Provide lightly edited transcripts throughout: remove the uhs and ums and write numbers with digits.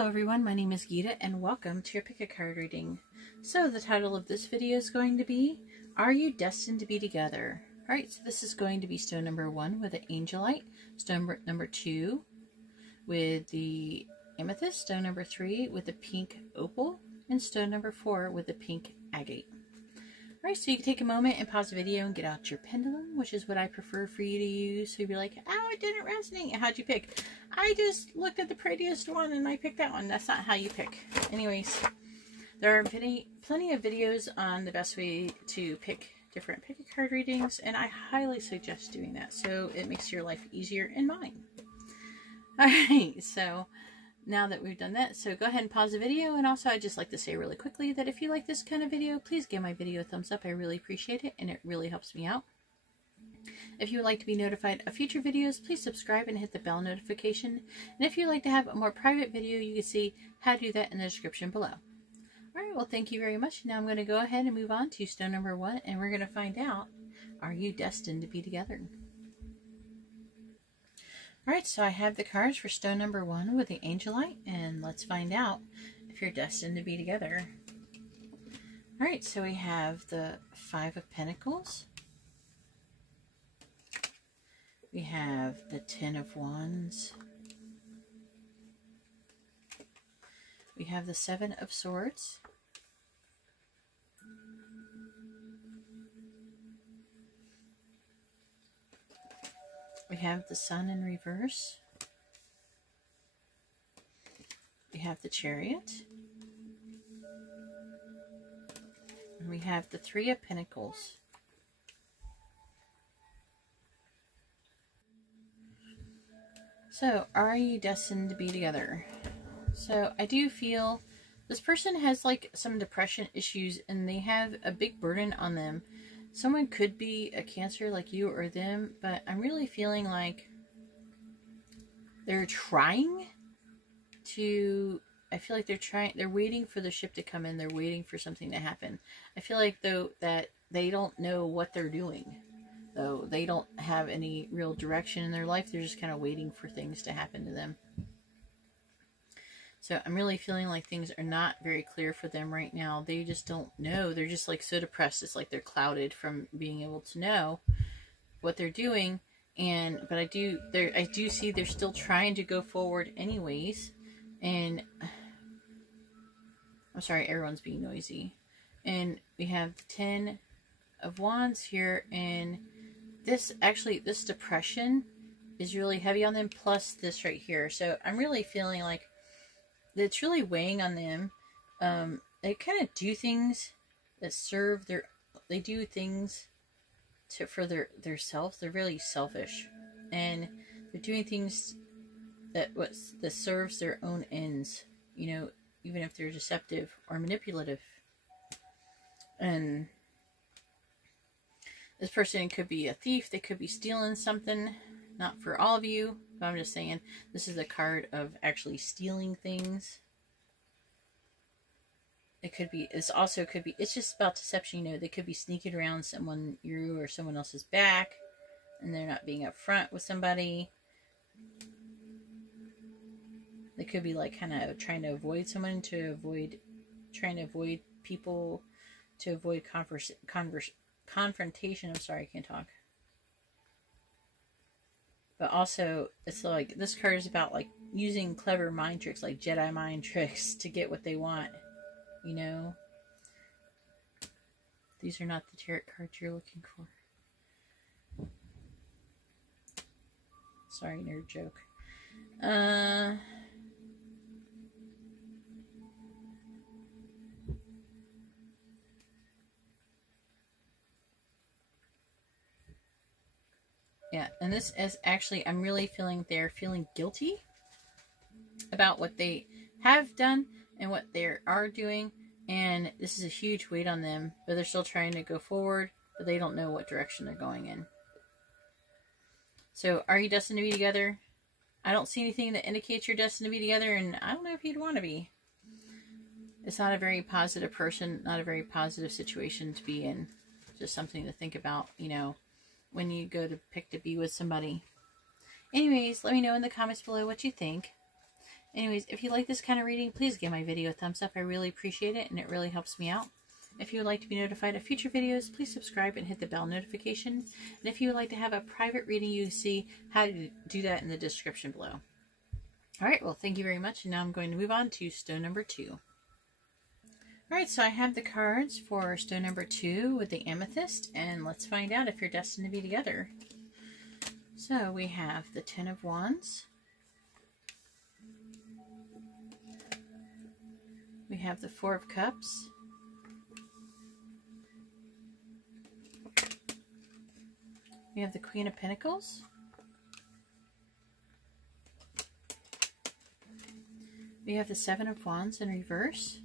Hello everyone, my name is Geeta and welcome to your pick a card reading. So the title of this video is going to be, Are You Destined to Be Together? Alright, so this is going to be stone number 1 with the angelite, stone number 2 with the amethyst, stone number 3 with the pink opal, and stone number 4 with the pink agate. Alright, so you can take a moment and pause the video and get out your pendulum, which is what I prefer for you to use. So you'd be like, oh, it didn't resonate. How'd you pick? I just looked at the prettiest one and I picked that one. That's not how you pick. Anyways, there are plenty of videos on the best way to pick different pick a card readings, and I highly suggest doing that so it makes your life easier and mine. Alright, so now that we've done that, so go ahead and pause the video. And also I'd just like to say really quickly that if you like this kind of video, please give my video a thumbs up. I really appreciate it and it really helps me out. If you would like to be notified of future videos, please subscribe and hit the bell notification. And if you'd like to have a more private video, you can see how to do that in the description below. Alright, well thank you very much. Now I'm going to go ahead and move on to stone number 1, and we're going to find out, are you destined to be together? Alright, so I have the cards for stone number 1 with the angelite, and let's find out if you're destined to be together. Alright, so we have the 5 of Pentacles. We have the 10 of Wands. We have the 7 of Swords. We have the Sun in reverse. We have the Chariot. And we have the 3 of Pentacles. So, are you destined to be together? So, I do feel this person has like some depression issues and they have a big burden on them. Someone could be a Cancer like you or them, but I'm really feeling like they're trying to, I feel like they're waiting for the ship to come in. They're waiting for something to happen. I feel like though that they don't know what they're doing. Though they don't have any real direction in their life. They're just kind of waiting for things to happen to them. So I'm really feeling like things are not very clear for them right now. They just don't know. They're just like so depressed. It's like they're clouded from being able to know what they're doing. But I do see they're still trying to go forward anyways. And I'm sorry, everyone's being noisy. And we have the 10 of Wands here, and this depression is really heavy on them, plus this right here. So I'm really feeling like it's really weighing on them. They kind of do things that serve they do things for their selves. They're really selfish, and they're doing things that serves their own ends, you know, even if they're deceptive or manipulative. And this person could be a thief. They could be stealing something. Not for all of you, but I'm just saying this is a card of actually stealing things. It could be, it's just about deception, you know. They could be sneaking around you or someone else's back, and they're not being upfront with somebody. They could be like kind of trying to avoid someone, trying to avoid people, to avoid confrontation. I'm sorry, I can't talk. But also, it's like, this card is about like using clever mind tricks, like Jedi mind tricks, to get what they want, you know. These are not the tarot cards you're looking for. Sorry, nerd joke. Yeah, and this is actually, I'm really feeling they're feeling guilty about what they have done and what they are doing. And this is a huge weight on them, but they're still trying to go forward, but they don't know what direction they're going in. So, are you destined to be together? I don't see anything that indicates you're destined to be together, and I don't know if you'd want to be. It's not a very positive person, not a very positive situation to be in. Just something to think about, you know, when you go to pick to be with somebody. Anyways, let me know in the comments below what you think. Anyways, if you like this kind of reading, please give my video a thumbs up. I really appreciate it, and it really helps me out. If you would like to be notified of future videos, please subscribe and hit the bell notification. And if you would like to have a private reading, you see how to do that in the description below. Alright, well, thank you very much, and now I'm going to move on to stone number 2. Alright, so I have the cards for stone number 2 with the amethyst, and let's find out if you're destined to be together. So we have the 10 of Wands. We have the 4 of Cups. We have the Queen of Pentacles. We have the 7 of Wands in reverse.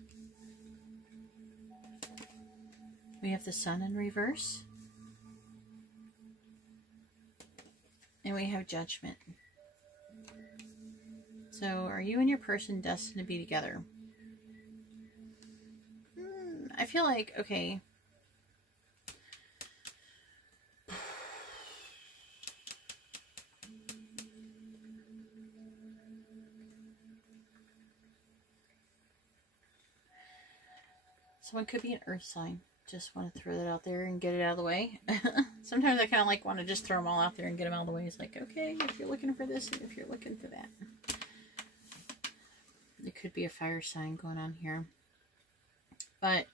We have the Sun in reverse. And we have Judgment. So, are you and your person destined to be together? I feel like, okay. Someone could be an earth sign. Just want to throw that out there and get it out of the way. Sometimes I kind of like want to just throw them all out there and get them out of the way. It's like, okay, if you're looking for this, if you're looking for that. It could be a fire sign going on here. But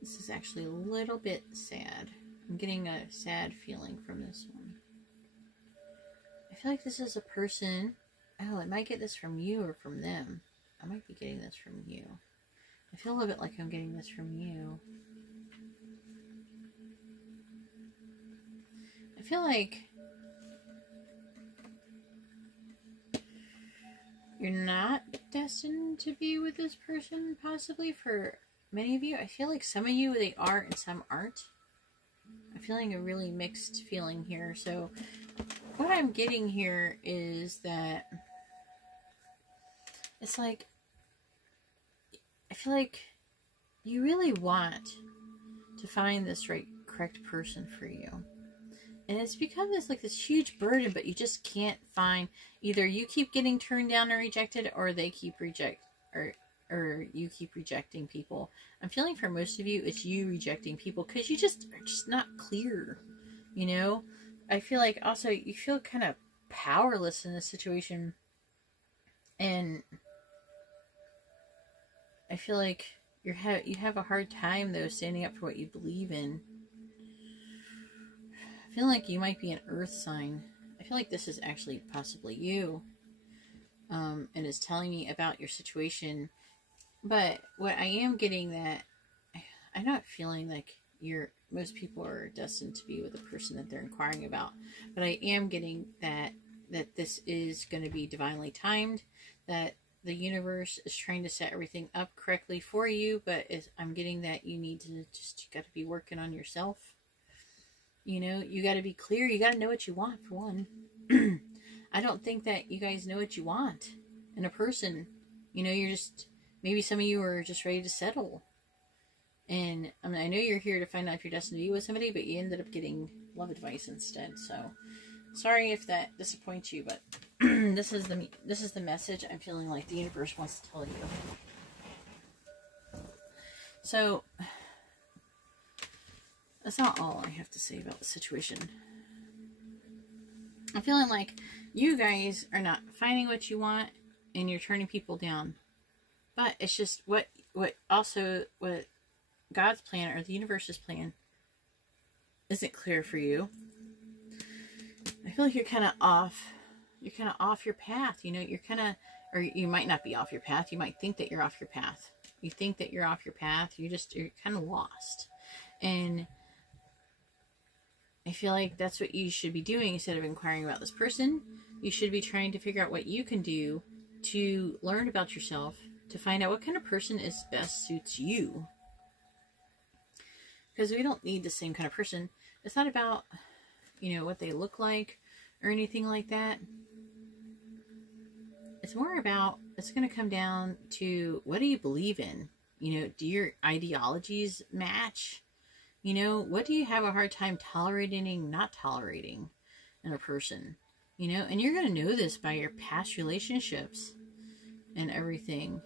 this is actually a little bit sad. I'm getting a sad feeling from this one. I feel like this is a person. Oh, I might get this from you or from them. I might be getting this from you. I feel a little bit like I'm getting this from you. I feel like you're not destined to be with this person, possibly, for many of you. I feel like some of you, they are and some aren't. I'm feeling a really mixed feeling here. So what I'm getting here is that it's like, I feel like you really want to find this correct person for you. And it's become this huge burden, but you just can't find. Either you keep getting turned down or rejected, or they keep or you keep rejecting people. I'm feeling for most of you, it's you rejecting people because you just are just not clear, you know? I feel like also you feel kind of powerless in this situation. And I feel like you have a hard time, though, standing up for what you believe in. I feel like you might be an earth sign. I feel like this is actually possibly you. And is telling me about your situation. But what I am getting that I'm not feeling like most people are destined to be with the person that they're inquiring about. But I am getting that this is going to be divinely timed, that the universe is trying to set everything up correctly for you, but I'm getting that you got to be working on yourself. You know, you got to be clear. You got to know what you want, for one. I don't think that you guys know what you want in a person. You know, maybe some of you are just ready to settle. And I know you're here to find out if you're destined to be with somebody, but you ended up getting love advice instead. So, sorry if that disappoints you, but this is the message I'm feeling like the universe wants to tell you. So, that's not all I have to say about the situation. I'm feeling like you guys are not finding what you want, and you're turning people down. But it's just what God's plan or the universe's plan isn't clear for you. I feel like you're kind of off. You're kind of off your path. You know, or you might not be off your path. You might think that you're off your path. You think that you're off your path. You're kind of lost. And I feel like that's what you should be doing instead of inquiring about this person. You should be trying to figure out what you can do to learn about yourself, to find out what kind of person best suits you. Because we don't need the same kind of person. It's not about, you know, what they look like or anything like that. It's more about, it's going to come down to, what do you believe in? You know, do your ideologies match? You know, what do you have a hard time tolerating and not tolerating in a person? You know, and you're going to know this by your past relationships and everything.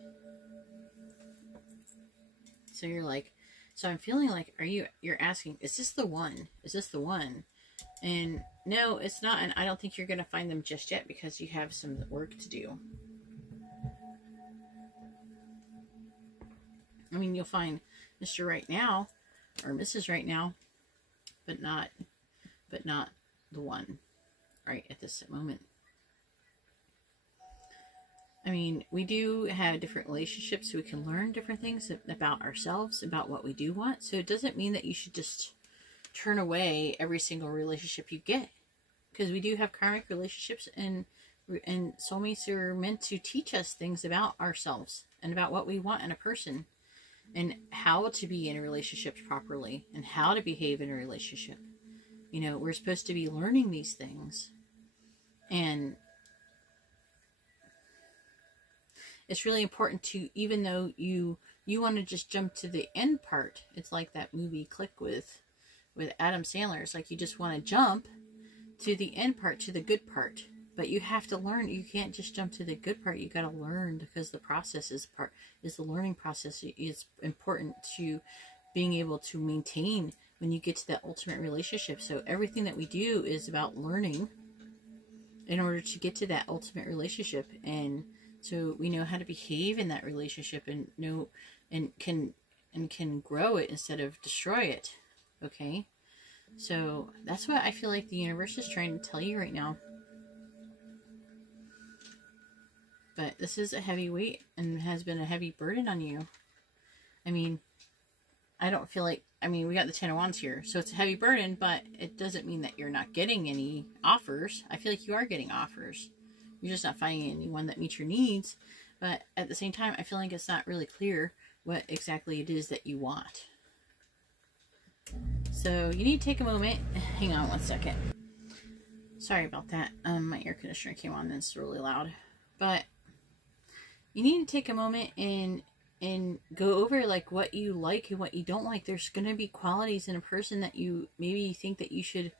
So you're like, so I'm feeling like, you're asking, is this the one? Is this the one? And no, it's not. And I don't think you're going to find them just yet because you have some work to do. I mean, you'll find Mr. Right Now or Mrs. Right Now, but not the one right at this moment. I mean, we do have different relationships, so we can learn different things about ourselves, about what we do want. So it doesn't mean that you should just turn away every single relationship you get, because we do have karmic relationships, and soulmates are meant to teach us things about ourselves and about what we want in a person, and how to be in relationships properly, and how to behave in a relationship. You know, we're supposed to be learning these things, and it's really important to, even though you want to just jump to the end part, it's like that movie Click with Adam Sandler. It's like you just want to jump to the end part, to the good part. But you have to learn. You can't just jump to the good part. You got to learn, because the process is the learning process. It's important to being able to maintain when you get to that ultimate relationship. So everything that we do is about learning in order to get to that ultimate relationship, and so we know how to behave in that relationship, and know and can grow it instead of destroy it. Okay, so that's what I feel like the universe is trying to tell you right now. But this is a heavy weight and has been a heavy burden on you. I mean, I don't feel like, I mean, we got the 10 of Wands here, so it's a heavy burden, but it doesn't mean that you're not getting any offers. I feel like you are getting offers. You're just not finding anyone that meets your needs. But at the same time, I feel like it's not really clear what exactly it is that you want. So you need to take a moment. Hang on one second. Sorry about that. My air conditioner came on and it's really loud. But you need to take a moment and go over like what you like and what you don't like. There's going to be qualities in a person that you maybe think that you should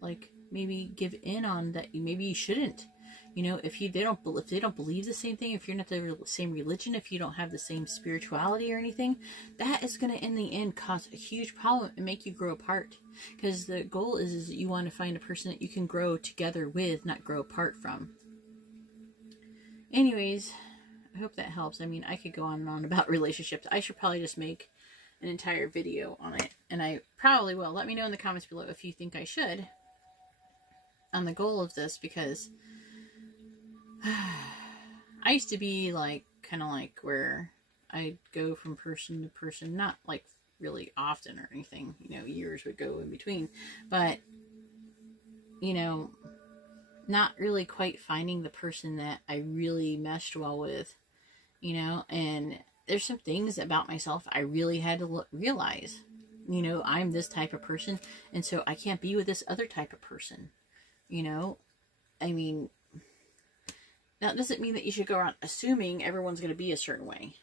like maybe give in on, that maybe you shouldn't. You know, if they don't believe the same thing, if you're not the same religion, if you don't have the same spirituality or anything, that is going to in the end cause a huge problem and make you grow apart. Because the goal is you want to find a person that you can grow together with, not grow apart from. Anyways, I hope that helps. I mean, I could go on and on about relationships. I should probably just make an entire video on it, and I probably will. Let me know in the comments below if you think I should on the goal of this, because I used to be like, kind of like where I'd go from person to person, not like really often or anything, you know, years would go in between, but, you know, not really quite finding the person that I really meshed well with, you know, and there's some things about myself I really had to realize, you know, I'm this type of person, and so I can't be with this other type of person, you know. I mean, that doesn't mean that you should go around assuming everyone's going to be a certain way,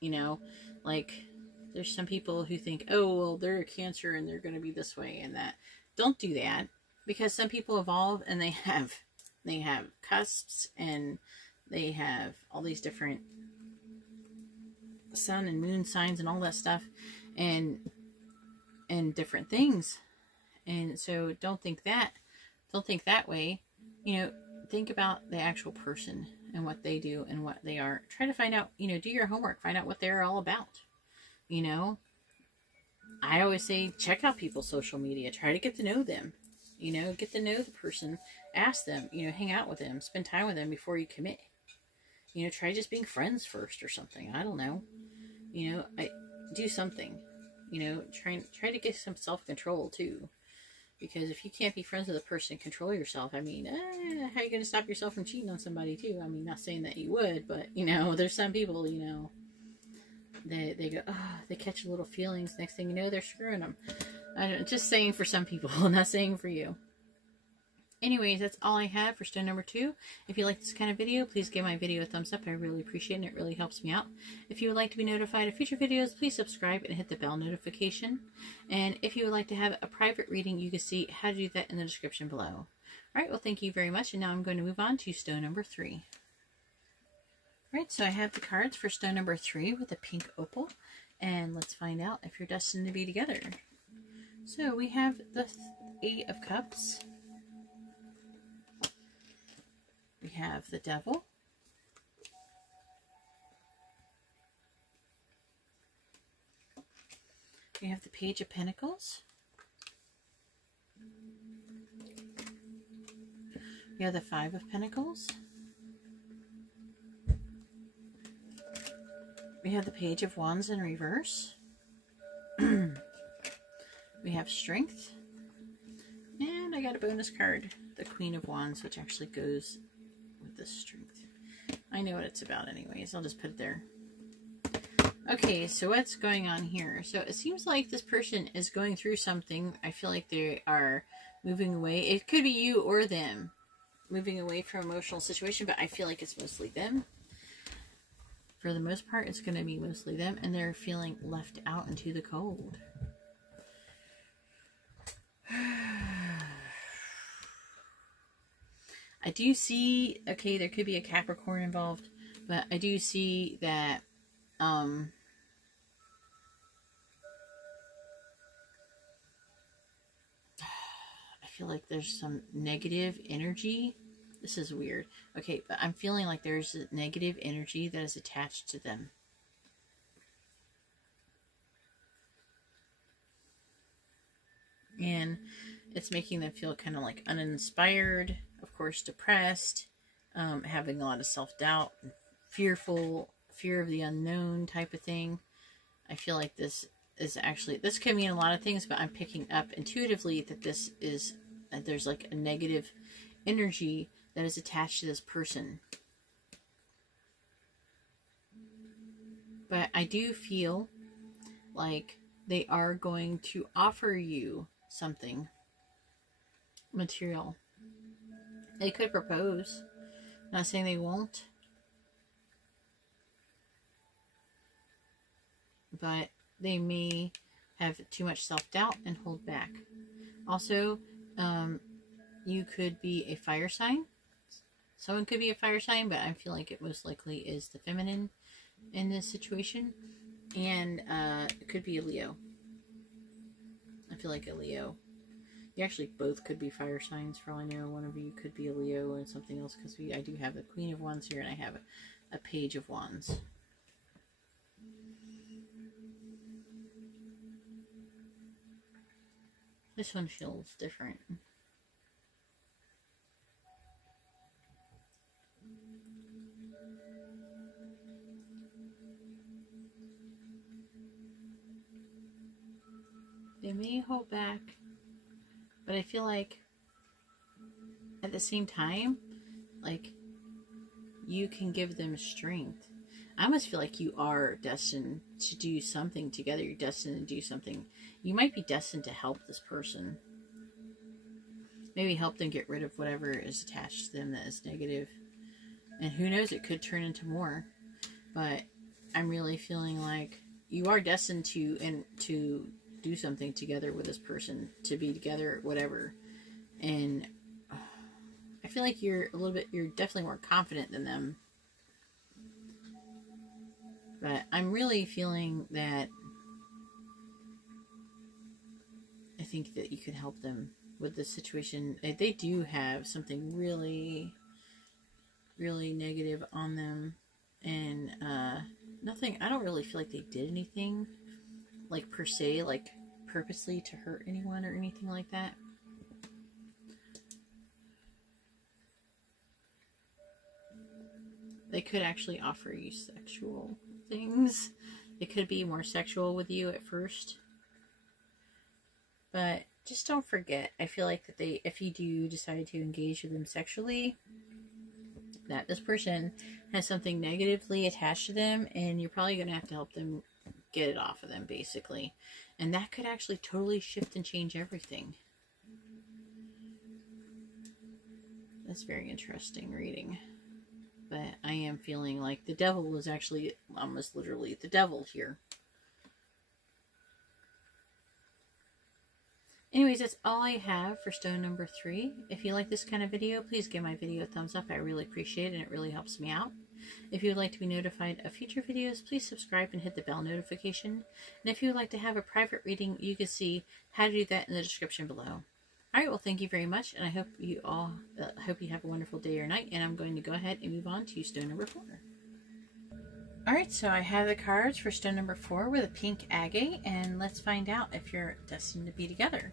you know, like there's some people who think, oh, well, they're a Cancer and they're going to be this way and that. Don't do that, because some people evolve and they have cusps, and they have all these different sun and moon signs and all that stuff, and different things. And so don't think that way, you know. Think about the actual person and what they do and what they are. Try to find out, you know, do your homework, find out what they're all about. You know, I always say, check out people's social media, try to get to know them, you know, get to know the person, ask them, you know, hang out with them, spend time with them before you commit. You know, try just being friends first or something. I don't know. You know, do something, you know, try to get some self-control too. Because if you can't be friends with a person and control yourself, I mean, how are you going to stop yourself from cheating on somebody too? I mean, not saying that you would, but, you know, there's some people, you know, they go, oh, they catch little feelings. Next thing you know, they're screwing them. I don't, just saying for some people, not saying for you. anyways, that's all I have for stone number 2. If you like this kind of video, please give my video a thumbs up. I really appreciate it. It really helps me out. If you would like to be notified of future videos, please subscribe and hit the bell notification. And if you would like to have a private reading, you can see how to do that in the description below. Alright, well, thank you very much. And now I'm going to move on to stone number 3. Alright, so I have the cards for stone number 3 with a pink opal. And let's find out if you're destined to be together. So we have the 8 of Cups. We have the Devil. We have the Page of Pentacles. We have the 5 of Pentacles. We have the Page of Wands in reverse. We have Strength. And I got a bonus card, the Queen of Wands, which actually goes with the Strength. I know what it's about anyways. I'll just put it there. Okay, so what's going on here? So it seems like this person is going through something. I feel like they are moving away. It could be you or them moving away from an emotional situation, but I feel like it's mostly them. For the most part, it's going to be mostly them, and they're feeling left out into the cold. I do see, okay, there could be a Capricorn involved, but I do see that, I feel like there's some negative energy. This is weird. Okay, but I'm feeling like there's a negative energy that is attached to them. And it's making them feel kind of like uninspired, of course, depressed, having a lot of self-doubt, fearful, fear of the unknown type of thing. I feel like this is actually, this can mean a lot of things, but I'm picking up intuitively that this is, that there's like a negative energy that is attached to this person. But I do feel like they are going to offer you something material. They could propose. I'm not saying they won't. But they may have too much self-doubt and hold back. Also, you could be a fire sign. Someone could be a fire sign, but I feel like it most likely is the feminine in this situation. And it could be a Leo. I feel like a Leo. You actually both could be fire signs for all I know. One of you could be a Leo and something else, because I do have the Queen of Wands here and I have a Page of Wands. This one feels different. They may hold back, but I feel like at the same time, like, you can give them strength. I almost feel like you are destined to do something together. You're destined to do something. You might be destined to help this person. Maybe help them get rid of whatever is attached to them that is negative. And who knows, it could turn into more. But I'm really feeling like you are destined to do something together with this person, to be together, whatever. And I feel like you're definitely more confident than them. But I'm really feeling that I think that you could help them with this situation. They do have something really, really negative on them. And nothing, I don't really feel like they did anything, like, per se, like, purposely to hurt anyone or anything like that. They could actually offer you sexual things. They could be more sexual with you at first. But just don't forget, I feel like that if you do decide to engage with them sexually, that this person has something negatively attached to them, and you're probably going to have to help them get it off of them, basically. And that could actually totally shift and change everything. That's very interesting reading. But I am feeling like the devil was actually almost literally the devil here. Anyways, that's all I have for stone number 3. If you like this kind of video, please give my video a thumbs up. I really appreciate it, and it really helps me out. If you would like to be notified of future videos, please subscribe and hit the bell notification. And if you would like to have a private reading, you can see how to do that in the description below. Alright, well, thank you very much, and I hope you all have a wonderful day or night, and I'm going to go ahead and move on to stone number 4. Alright, so I have the cards for stone number 4 with a pink agate, and let's find out if you're destined to be together.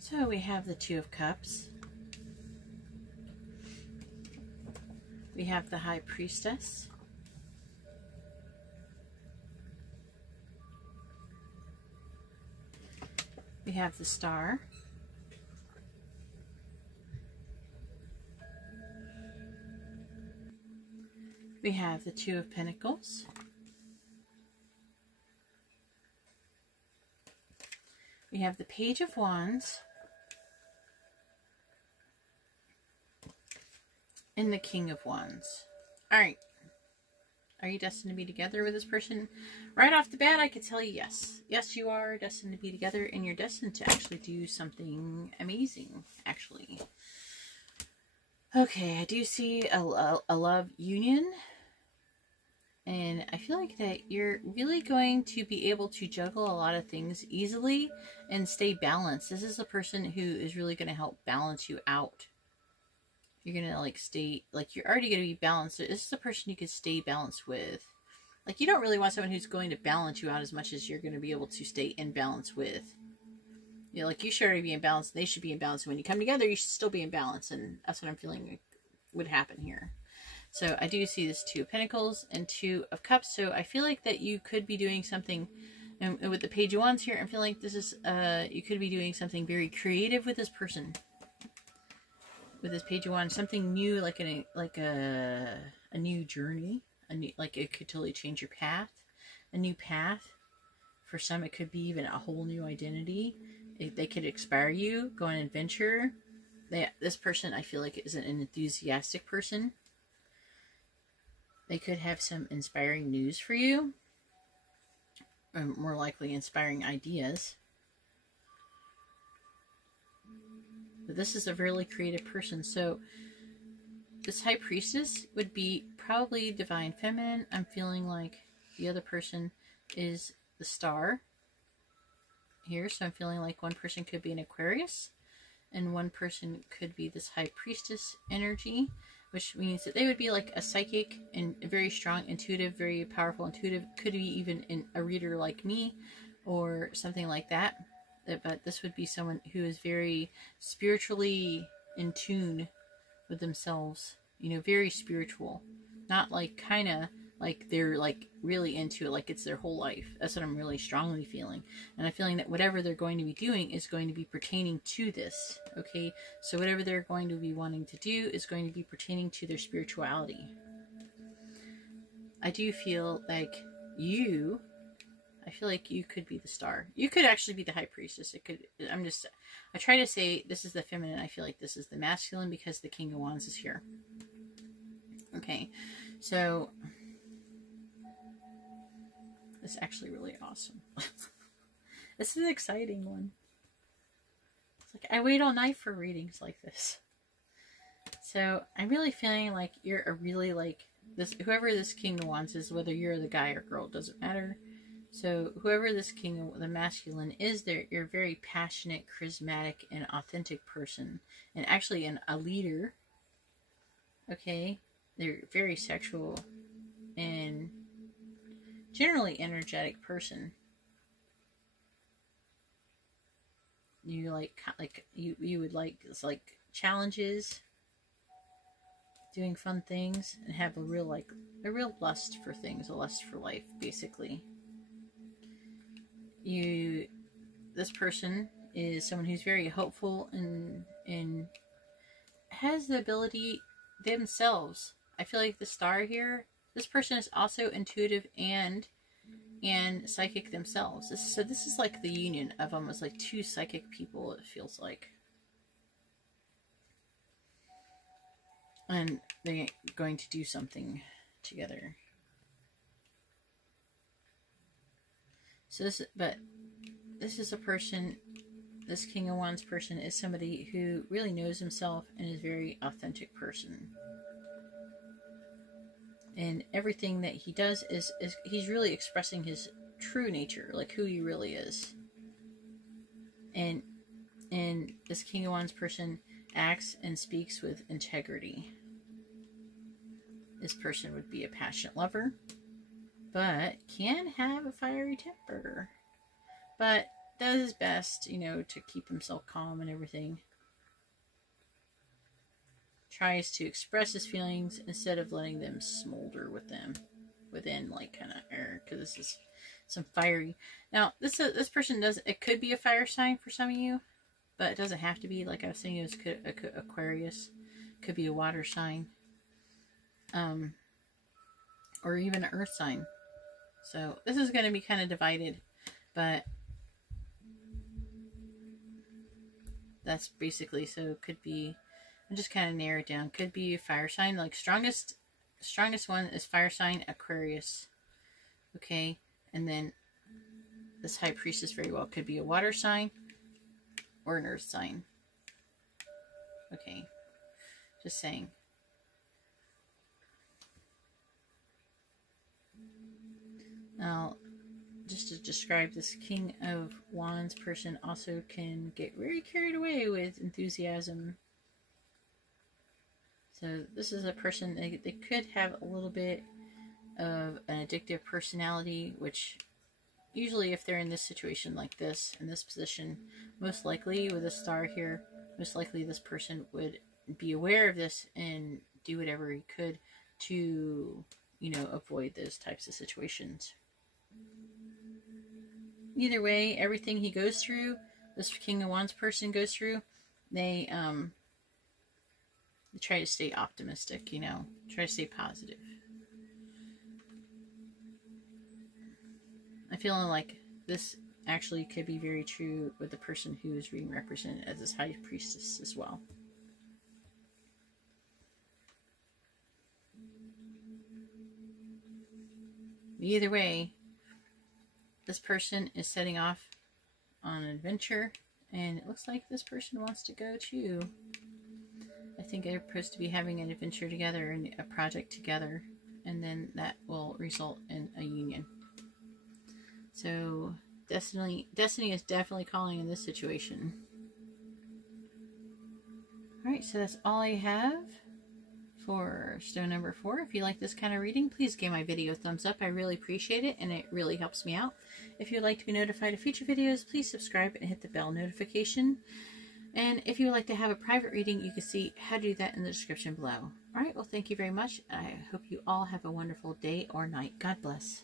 So we have the Two of Cups. We have the High Priestess. We have the Star. We have the Two of Pentacles. We have the Page of Wands. And the King of Wands. Alright. Are you destined to be together with this person? Right off the bat, I could tell you yes. Yes, you are destined to be together, and you're destined to actually do something amazing, actually. Okay, I do see a love union. And I feel like that you're really going to be able to juggle a lot of things easily and stay balanced. This is a person who is really going to help balance you out. You're going to like stay, like you're already going to be balanced. This is a person you can stay balanced with. Like you don't really want someone who's going to balance you out as much as you're going to be able to stay in balance with. You know, like you should already be in balance. They should be in balance. When you come together, you should still be in balance. And that's what I'm feeling would happen here. So I do see this Two of Pentacles and Two of Cups. So I feel like that you could be doing something, and with the Page of Wands here, I feel like this is, you could be doing something very creative with this person. With this Page of Wands, something new, like a new journey, like it could totally change your path, a new path. For some, it could be even a whole new identity. They could inspire you, go on an adventure. This person, I feel like, is an enthusiastic person. They could have some inspiring news for you, or more likely inspiring ideas. But this is a really creative person. So this High Priestess would be probably Divine Feminine. I'm feeling like the other person is the Star here. So I'm feeling like one person could be an Aquarius, and one person could be this High Priestess energy, which means that they would be like a psychic and very strong, intuitive, very powerful, intuitive. Could be even a reader like me or something like that. But this would be someone who is very spiritually in tune with themselves. You know, very spiritual. Not like kind of like they're like really into it, like it's their whole life. That's what I'm really strongly feeling. And I'm feeling that whatever they're going to be doing is going to be pertaining to this. Okay? So whatever they're going to be wanting to do is going to be pertaining to their spirituality. I do feel like I feel like you could be the Star. You could actually be the High Priestess. It could. I try to say this is the feminine. I feel like this is the masculine because the King of Wands is here. Okay, so this is actually really awesome. This is an exciting one. It's like I wait all night for readings like this. So I'm really feeling like you're a really like this. Whoever this King of Wands is, whether you're the guy or girl, doesn't matter. So whoever this king, the masculine is, you're a very passionate, charismatic, and authentic person. And actually a leader. Okay? They're very sexual and generally energetic person. You you would like it's like challenges, doing fun things, and have a real lust for things, a lust for life, basically. This person is someone who's very hopeful and has the ability themselves. I feel like the Star here, this person is also intuitive and psychic themselves. So this is like the union of almost like two psychic people, it feels like. And they're going to do something together. So this is a person, this King of Wands person is somebody who really knows himself and is a very authentic person. And everything that he does is he's really expressing his true nature, like who he really is. And this King of Wands person acts and speaks with integrity. This person would be a passionate lover, but can have a fiery temper. But does his best, you know, to keep himself calm and everything. Tries to express his feelings instead of letting them smolder within, like, kind of air, because this is some fiery. Now, this person does, it could be a fire sign for some of you, but it doesn't have to be. Like I was saying, it was Aquarius, could be a water sign, or even an earth sign. So this is going to be kind of divided, but that's basically, so it could be, I'll just kind of narrow it down. Could be a fire sign, like strongest one is fire sign Aquarius. Okay, and then this High Priestess very well could be a water sign or an earth sign. Okay, just saying. Now, just to describe, this King of Wands person also can get very carried away with enthusiasm. So this is a person, they could have a little bit of an addictive personality, which usually if they're in this situation like this, in this position, most likely with a star here, most likely this person would be aware of this and do whatever he could to, you know, avoid those types of situations. Either way, everything he goes through, this King of Wands person goes through, they try to stay optimistic, you know, try to stay positive. I feel like this actually could be very true with the person who is being represented as this High Priestess as well. Either way, this person is setting off on an adventure, and it looks like this person wants to go too. I think they're supposed to be having an adventure together and a project together, and then that will result in a union. So destiny is definitely calling in this situation. Alright, so that's all I have for stone number 4. If you like this kind of reading, please give my video a thumbs up. I really appreciate it, and it really helps me out. If you'd like to be notified of future videos, please subscribe and hit the bell notification. And if you would like to have a private reading, you can see how to do that in the description below. Alright, well, thank you very much. I hope you all have a wonderful day or night. God bless.